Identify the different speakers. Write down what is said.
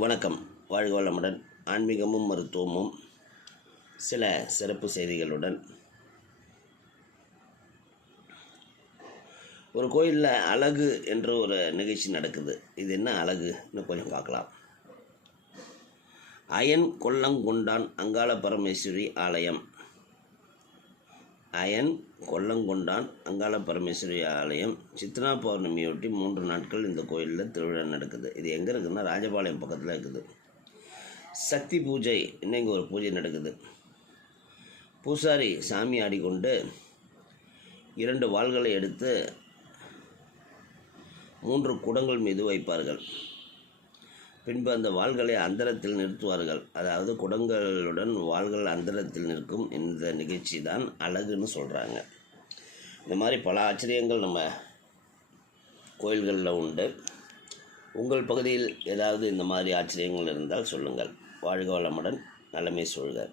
Speaker 1: வணக்கம். வாழ்க வளமுடன் ஆன்மீகமும் மருத்துவமும் சில சிறப்பு செய்திகளுடன். ஒரு கோயிலில் அழகு என்ற ஒரு நிகழ்ச்சி நடக்குது. இது என்ன அழகுன்னு கொஞ்சம் பார்க்கலாம். அயன் கொல்லங்குண்டான் அங்காள பரமேஸ்வரி ஆலயம். அயன் கொல்லங்கொண்டான் அங்காள பரமேஸ்வரி ஆலயம் சித்ரா பௌர்ணமியொட்டி மூன்று நாட்கள் இந்த கோயிலில் திருவிழா நடக்குது. இது எங்கே இருக்குதுன்னா ராஜபாளையம் பக்கத்தில் இருக்குது. சக்தி பூஜை இன்னைக்கு ஒரு பூஜை நடக்குது. பூசாரி சாமி ஆடிக்கொண்டு இரண்டு வாள்களை எடுத்து மூன்று குடங்கள் மீது வைப்பார்கள். பின்பு அந்த வாள்களை அந்தரத்தில் நிறுத்துவார்கள். அதாவது குடங்களுடன் வாள்கள் அந்தரத்தில் நிற்கும் இந்த நிகழ்ச்சி தான் அழகுன்னு சொல்கிறாங்க இந்த மாதிரி பல ஆச்சரியங்கள் நம்ம கோயில்களில் உண்டு. உங்கள் பகுதியில் ஏதாவது இந்த மாதிரி ஆச்சரியங்கள் இருந்தால் சொல்லுங்கள். வாழ்க வளமுடன். நலமே சொல்க